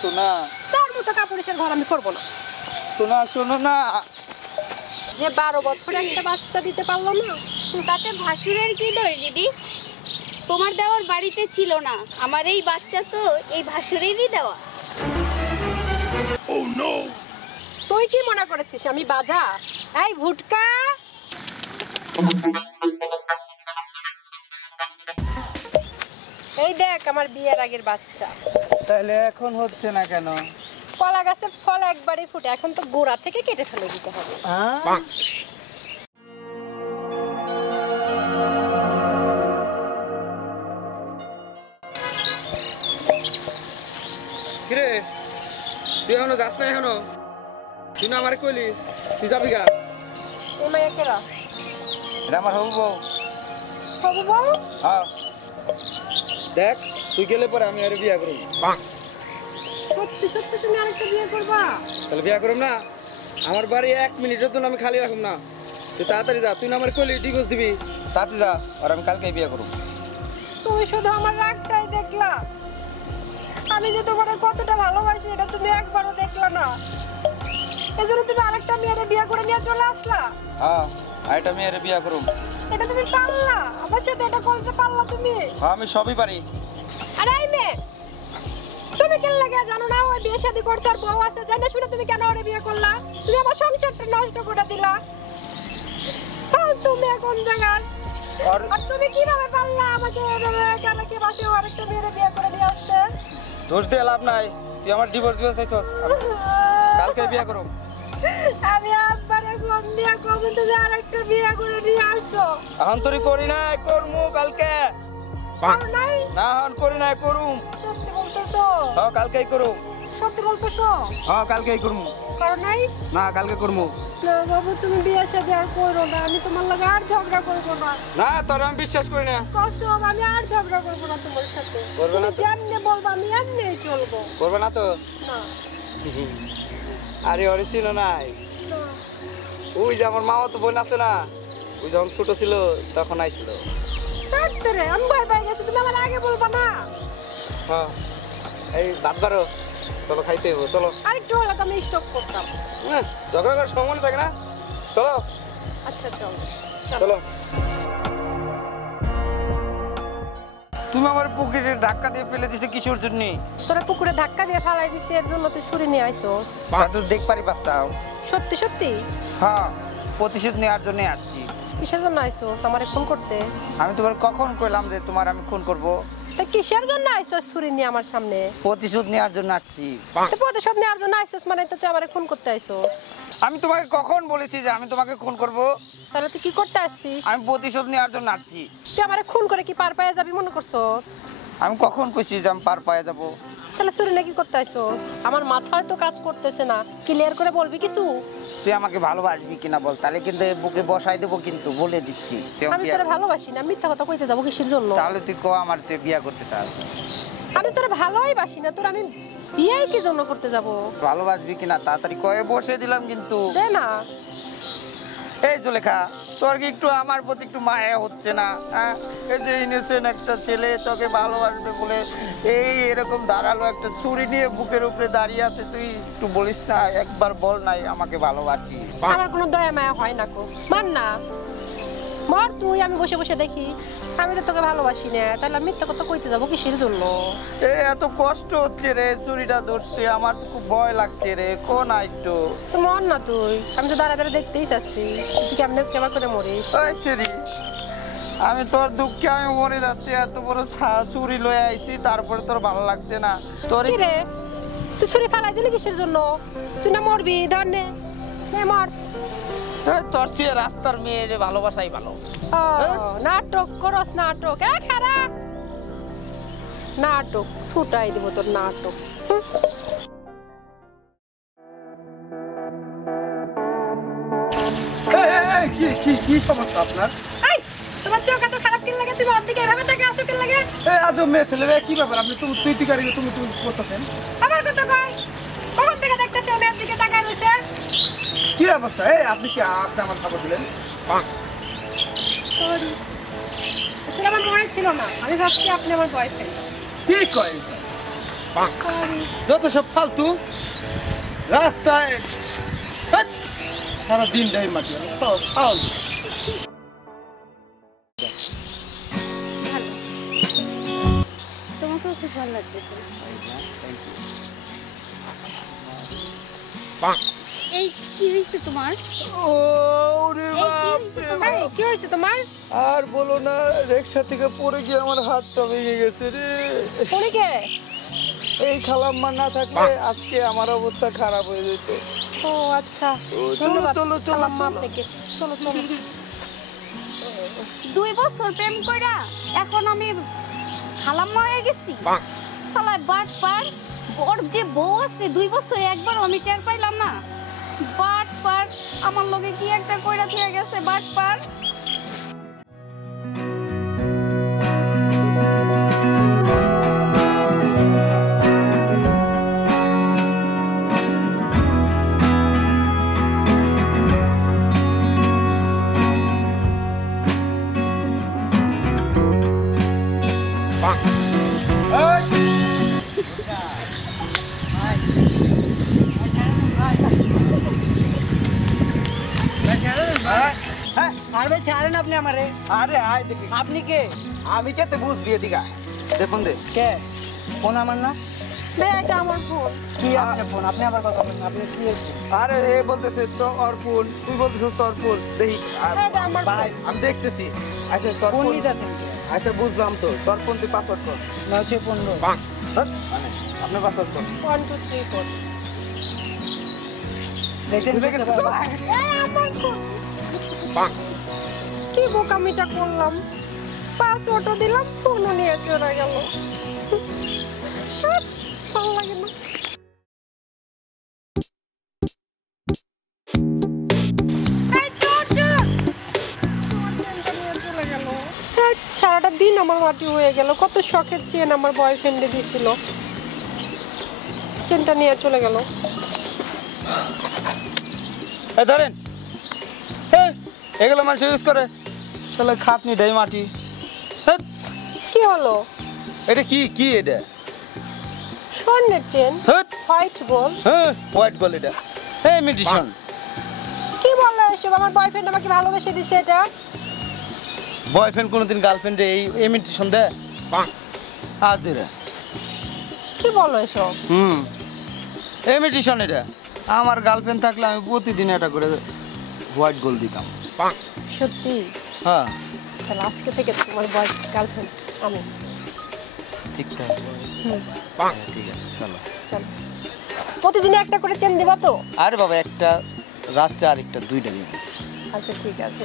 সোনা তার মতো কাপুরুষের ঘর আমি করবো না। সোনা শোনো না, যে 12 বছরে একটা বাচ্চা দিতে পারলো না, তাতে ভাসুরের কি দোষ দিদি? তোমার দেওয়ার বাড়িতে ছিল না, আমার এই বাচ্চা তো এই ভাসুরেরই দেওয়া। তুই কি মনে করেছিস আমি বাজা? এই ভুটকা, এই দেখ আমার বিয়ের আগের বাচ্চা। তাহলে এখন হচ্ছে না কেন? কলা গাছের ফল একবারই ফুটে, এখন তো গোড়া থেকে কেটে ফেলে দিতে হবে। কিরে তুই এখনো যাস না? এখনো তুই না আমার কইলি তুই যাবি গা? এই মাইয়া কেরা? এটা আমার হবু বউ। হবু বউ? হ্যাঁ। দেখ তুই গেলে পরে আমি আর বিয়া করব। সত্যি সত্যি তুমি আরেকটা বিয়ে করবা? তাহলে বিয়া করব না? আমার বাড়ি 1 মিনিটের জন্য আমি খালি রাখুম না। তুই তাড়াতাড়ি যা, তুই না আমার কইলি ডিভোর্স দিবি। তাতে যা, আর আমি কালকে বিয়ে করব। তুমি শুধু আমার রাগটাই দেখলা, আমি যে তোমার কতটা ভালোবাসি এটা তুমি একবারও দেখলা না। এজন্য তুমি আরেকটা মেয়ের বিয়ে করে নিয়ে চলে আসলা। হ্যাঁ, আরেকটা মেয়ের বিয়ে করব। এটা তুমি পারলা? আমার সাথে এটা করতে পারলা তুমি? হ্যাঁ, আমি সবই পারি। আরে এই মেয়ে, তুমি কেন লাগে জানো না ওই বিয়ে শাদী করছে আর বউ আছে, জানা শুনে তুমি কেন ওরে বিয়ে করলা? তুমি আমার সংসারটা নষ্ট করে দিলা। তুমি এখন জায়গার আর তুমি কিভাবে পারলা আমাকে এভাবে কেন কি বাসে আরেকটা মেয়ের বিয়ে করে দিয়ে আসতে? দোষ দিয়ে লাভ নাই, তুই আমার ডিভোর্স দিতে চাইছস, আমি কালকে বিয়ে করব। আমি আব্বারে ফোন দিয়া কবে তুমি আরেকটা বিয়ে করে নিয়ে আসছো? এখন তোরি করি নাই, করমু কালকে। করো নাই? না এখন করি নাই, করুম। সত্যি বলতেছো? হ্যাঁ, কালকেই করুম। সত্যি বলতেছো? হ্যাঁ, কালকেই করমু। করো নাই? না, কালকে করমু। না বাবু, তুমি বিয়ে শাদী আর করো না, আমি তোমার লাগে আর ঝগড়া করবো না। না, তোর আমি বিশ্বাস করি না। কসম, আমি আর ঝগড়া করবো না তোমার সাথে। করবে না তো? যেমনি বলবো আমি এমনিই চলবো। করবে না তো? না আরে ওরে চিনো নাই? না। ওই যে আমার মামা তো বোন আছে না, ওই যখন ছোট ছিল তখন আইছিল। ডাক্তারে আমি ভয় পেয়ে গেছি, তুমি আমার আগে বলবা না? হ্যাঁ, এই বাদ বারো, চলো খাইতে হবো, চলো। আরেকটু হলে তো আমি স্টক করতাম। ঝগড়া করার সময় থাকে না, চলো। আচ্ছা চলো চলো। তুমি আমার পুকুরে ধাক্কা দিয়ে ফেলে দিছে কিশোর জন্য। তোরা পুকুরে ধাক্কা দিয়ে ফালাই দিছি, এর জন্য তুই ছুরি নিয়ে আইছস? তুই দেখ পারি বাচ্চাও। সত্যি সত্যি? হ্যাঁ, প্রতিশোধ নেওয়ার জন্য আসছি। কিসের জন্য আইছস আমারে খুন করতে? আমি তোমার কখন কইলাম যে তোমার আমি খুন করব? তা কিসের জন্য আইছস ছুরি নিয়ে আমার সামনে? প্রতিশোধ নেওয়ার জন্য আসছি। তো প্রতিশোধ নেওয়ার জন্য আইছস মানে তো তুই আমারে খুন করতে আইছস? আমি তোমাকে কখন বলেছি যে আমি তোমাকে খুন করব? তাহলে তুই কি করতে আসছিস? আমি প্রতিশোধ নেওয়ার জন্য আসছি। তুই আমারে খুন করে কি পার পেয়ে যাবি মনে করছস? আমি কখন কইছি যে আমি পার পায়ে যাব? তাহলে ছুরি নিয়ে কি করতে আইছস? আমার মাথায় তো কাজ করতেছে না, ক্লিয়ার করে বলবি কিছু? তুই আমাকে ভালোবাসবি কিনা বল, তাহলে কিন্তু বুকে বসাই দেবো, কিন্তু বলে দিচ্ছি। আমি তোরে ভালোবাসি না, মিথ্যা কথা কইতে যাবো কিসের জন্য? তাহলে তুই কো আমার তুই বিয়ে করতে চাস? আমি তোরে ভালোই বাসি না, তোর আমি বিয়ে কি জন্য করতে যাব? ভালোবাসবি কিনা তাড়াতাড়ি কয়ে বসে দিলাম কিন্তু। দে না। এই জুলেখা, তোর কি একটু আমার প্রতি একটু মায়া হচ্ছে না? হ্যাঁ, এই যে ইনোসেন্ট একটা ছেলে তোকে ভালোবাসবে বলে এই এরকম দাঁড়ালো, একটা ছুরি নিয়ে বুকের উপরে দাঁড়িয়ে আছে, তুই একটু বলিস না, একবার বল নাই আমাকে ভালোবাসি। আমার কোনো দয়া মায়া হয় না কো, মান না মর তুই, আমি বসে বসে দেখি। আমি তো তোকে ভালোবাসি না, তাহলে আমি মিথ্যা কথা কইতে যাবো কিসের জন্য? এত কষ্ট হচ্ছে রে ছুরিটা ধরতে, আমার খুব ভয় লাগছে রে, কোন একটু। তো মর না তুই, আমি তো দাঁড়া দাঁড়া দেখতেই চাচ্ছি তুই কেমনে কেমন করে মরিস। ওই সেরি, আমি তোর দুঃখে আমি মরে যাচ্ছি, এত বড় ছুরি লয়ে আইছি, তারপরে তোর ভালো লাগছে না? তোর কি রে, তুই ছুরি ফেলাই দিলি কিসের জন্য? তুই না মরবি, ধর নে মর। তোর চেয়ে রাস্তার মেয়ের ভালোবাসাই ভালো। নাটক করস, নাটক খারাপ নাটক, ছুটাই দিব তোর নাটক। কি সমস্যা আপনার? তোমার চোখ এত খারাপ কেন লাগে? তুমি অর্ধেক এভাবে তাকে আসো কেন লাগে? আজব মেয়ে ছেলে রে, কি ব্যাপার? আপনি তো তুই তুমি করতেছেন আমার কথা কই, কখন থেকে দেখতেছি আমি দিকে তাকায় রইছে। কি অবস্থা? আপনি কি আপনি আমার খবর দিলেন? সরি, আসলে আমার মনে ছিল না, আমি ভাবছি আপনি আমার বয়ফ্রেন্ড। কি কয়? সরি। যত সব ফালতু রাস্তায় ধ্যাৎ, সারা দিনটাই মাটি ফাউল ভালো তোমাকেও খুব ভালো লাগতেছে এই কি হয়েছে তোমার ওরে এই কি হয়েছে তোমার এই, কি হয়েছে তোমার? আর বলো না, রিক্সা থেকে পড়ে গিয়ে আমার হাতটা ভেঙে গেছে রে। উনি কে? এই খালাম্মা না থাকলে আজকে আমার অবস্থা খারাপ হয়ে যেত। ও আচ্ছা, ও, চলো, ধন্যবাদ চলো, চলো, খালাম্মা চলো। আপনাকে। চলো চলো। 2 বছর প্রেম কইরা এখন আমি খালাম্মা হয়ে গেছি শালায় বাট পার ওর যে বউ আছে 2 বছর একবার আমি টের পাইলাম না বাট পার আমার লগে কি একটা কইরা থিয়া গেছে বাট পার আর ভাই ছাড়েন আপনি আমারে। আরে আয় দেখি, আপনি কে? আমি কে তে বুঝবি এদিকে আয়। দেখুন দে কে? ফোন আমার না। ভাই এটা আমার ফোন। কি আপনি ফোন? আপনি আবার কথা বলেন। আপনি কি হয়েছে? আরে এ বলতেছে তো ওর ফুল, তুই বলতেছিস তোর ফুল। দেখি এটা আমার ভাই আমি দেখতেছি। আচ্ছা তোর ফোন ফোন নিতেছেন কে? আচ্ছা বুঝলাম তো, তোর ফোন তুই পাসওয়ার্ড কর। 915। হ্যাঁ, মানে আপনি পাসওয়ার্ড কর। 1 2 3 4। দেখেন বুঝে গেছিস তো? আমার ফোন। কি বোকামিটা করলাম, পাসওয়ার্ডও দিলাম, ফোনও নিয়ে চলে গেল। ভালো লাগে না। এই চোর, চোর! আমার চেনটা নিয়ে চলে গেল। ধ্যাৎ, সারাটা দিন আমার মাটি হয়ে গেল। কত শখের চেন আমার বয়ফ্রেন্ডে দিছিল, চেনটা নিয়ে চলে গেল। এই ধরেন, হ্যাঁ এগুলো মানুষ ইউজ করে, শালা খাটনি দেয় মাটি। হ্যাঁ, কি হলো? এটা কি কি এটা? স্বর্ণের চেন, হ্যাঁ হোয়াইট গোল্ড। হ্যাঁ, হোয়াইট গোল্ড এটা। এই মেডিসিন কি বললো এসব? আমার বয়ফ্রেন্ড আমাকে ভালোবেসে দিছে এটা। বয়ফ্রেন্ড কোনোদিন গার্লফ্রেন্ডে এই ইমিটেশন দেয়? আজ এরা কি বললো এসব? ইমিটেশন এটা। আমার গার্লফ্রেন্ড থাকলে আমি প্রতিদিন এটা করে হোয়াইট গোল্ড দিতাম। সত্যি? হ্যাঁ তাহলে আজকে থেকে তোমার বয় গার্লফ্রেন্ড আমি। ঠিক তাই। ঠিক আছে চলো। চলো, প্রতিদিন একটা করে চেন দিবা তো? আরে বাবা, একটা রাত্রে আর একটা দুইটা দিন। আচ্ছা ঠিক আছে।